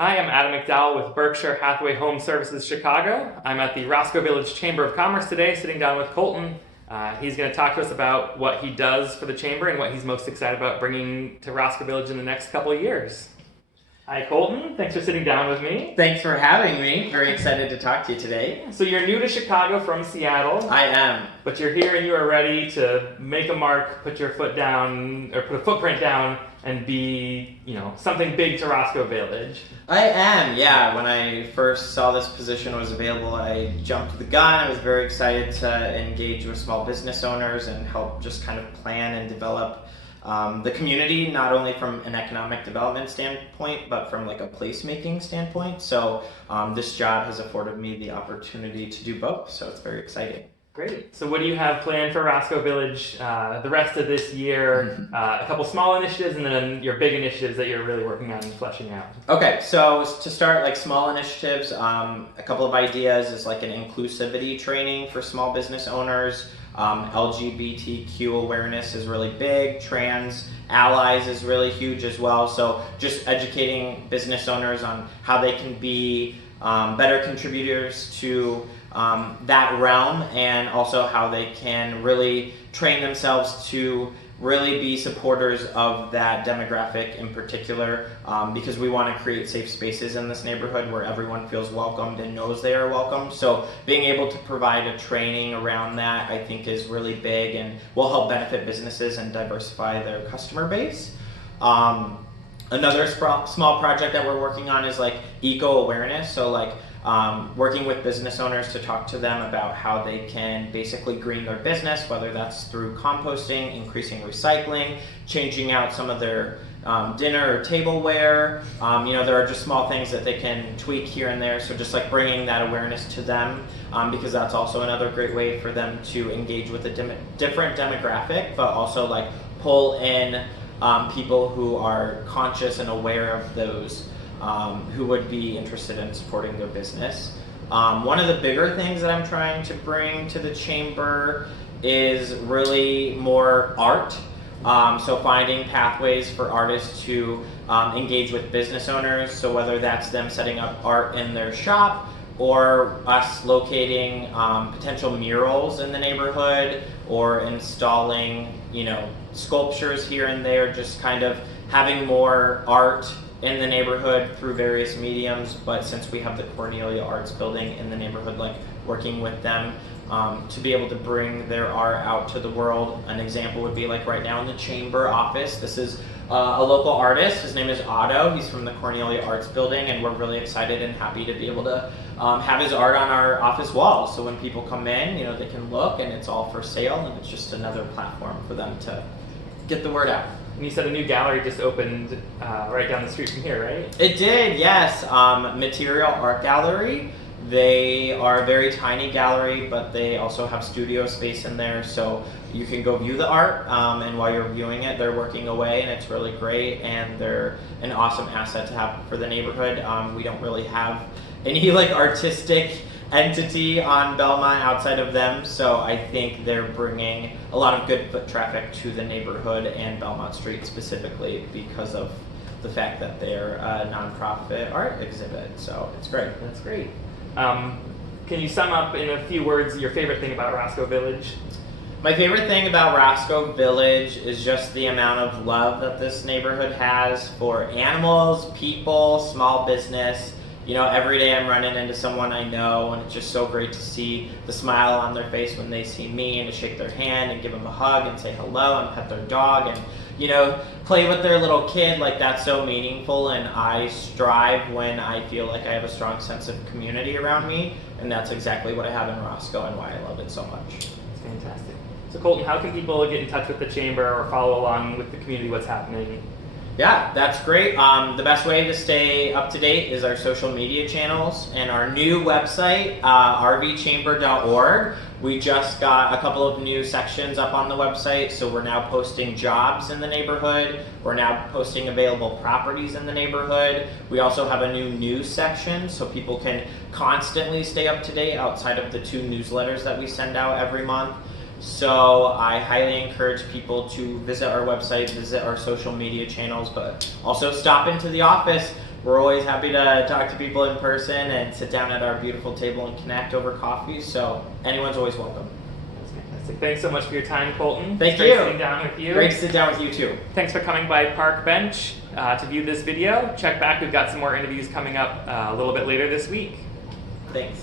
Hi, I'm Adam McDowell with Berkshire Hathaway Home Services Chicago. I'm at the Roscoe Village Chamber of Commerce today, sitting down with Colton. He's going to talk to us about what he does for the Chamber and what he's most excited about bringing to Roscoe Village in the next couple of years. Hi, Colton. Thanks for sitting down with me. Thanks for having me. Very excited to talk to you today. So you're new to Chicago from Seattle. I am. But you're here and you are ready to make a mark, put your foot down, or put a footprint down, and be, something big to Roscoe Village. I am, yeah. When I first saw this position was available, I jumped the gun. I was very excited to engage with small business owners and help just kind of plan and develop the community, not only from an economic development standpoint, but from like a placemaking standpoint. So this job has afforded me the opportunity to do both, so it's very exciting. Great. So what do you have planned for Roscoe Village the rest of this year? A couple small initiatives and then your big initiatives that you're really working on and fleshing out. Okay, so to start, like small initiatives, a couple of ideas is like an inclusivity training for small business owners. LGBTQ awareness is really big. Trans allies is really huge as well. So just educating business owners on how they can be better contributors to that realm, and also how they can really train themselves to really be supporters of that demographic in particular, because we want to create safe spaces in this neighborhood where everyone feels welcomed and knows they are welcome. So being able to provide a training around that, I think, is really big and will help benefit businesses and diversify their customer base. Another small project that we're working on is like eco awareness. So like working with business owners to talk to them about how they can basically green their business, whether that's through composting, increasing recycling, changing out some of their dinner or tableware. There are just small things that they can tweak here and there. So just like bringing that awareness to them, because that's also another great way for them to engage with a different demographic, but also like pull in people who are conscious and aware of those who would be interested in supporting their business. One of the bigger things that I'm trying to bring to the chamber is really more art. So finding pathways for artists to engage with business owners. So whether that's them setting up art in their shop, or us locating potential murals in the neighborhood, or installing, sculptures here and there, just kind of having more art in the neighborhood through various mediums. But since we have the Cornelia Arts Building in the neighborhood, like working with them to be able to bring their art out to the world. An example would be like right now in the chamber office. This is a local artist. His name is Otto. He's from the Cornelia Arts Building, and we're really excited and happy to be able to have his art on our office walls. So when people come in, they can look, and it's all for sale, and it's just another platform for them to get the word out. And you said a new gallery just opened right down the street from here, right? It did, yes. Material Art Gallery. They are a very tiny gallery, but they also have studio space in there, so you can go view the art, and while you're viewing it, they're working away, and it's really great, and they're an awesome asset to have for the neighborhood. We don't really have any like artistic entity on Belmont outside of them, so I think they're bringing a lot of good foot traffic to the neighborhood and Belmont Street specifically because of the fact that they're a nonprofit art exhibit. So it's great. That's great. Can you sum up in a few words your favorite thing about Roscoe Village? My favorite thing about Roscoe Village is just the amount of love that this neighborhood has for animals, people, small business. Every day I'm running into someone I know, and it's just so great to see the smile on their face when they see me, and to shake their hand and give them a hug and say hello and pet their dog and, play with their little kid. Like, that's so meaningful, and I strive when I feel like I have a strong sense of community around me, and that's exactly what I have in Roscoe and why I love it so much. That's fantastic. So Colton, how can people get in touch with the chamber or follow along with the community, what's happening? Yeah, that's great. The best way to stay up to date is our social media channels and our new website, rvchamber.org. We just got a couple of new sections up on the website, so we're now posting jobs in the neighborhood. We're now posting available properties in the neighborhood. We also have a new news section, so people can constantly stay up to date outside of the 2 newsletters that we send out every month. So I highly encourage people to visit our website, visit our social media channels, but also stop into the office, we're always happy to talk to people in person and sit down at our beautiful table and connect over coffee. So anyone's always welcome. That's fantastic. Thanks so much for your time, Colton. Thank It's great you. sitting down with you. Great to sit down with you too. Thanks for coming by Park Bench to view this video. Check back. We've got some more interviews coming up a little bit later this week. Thanks.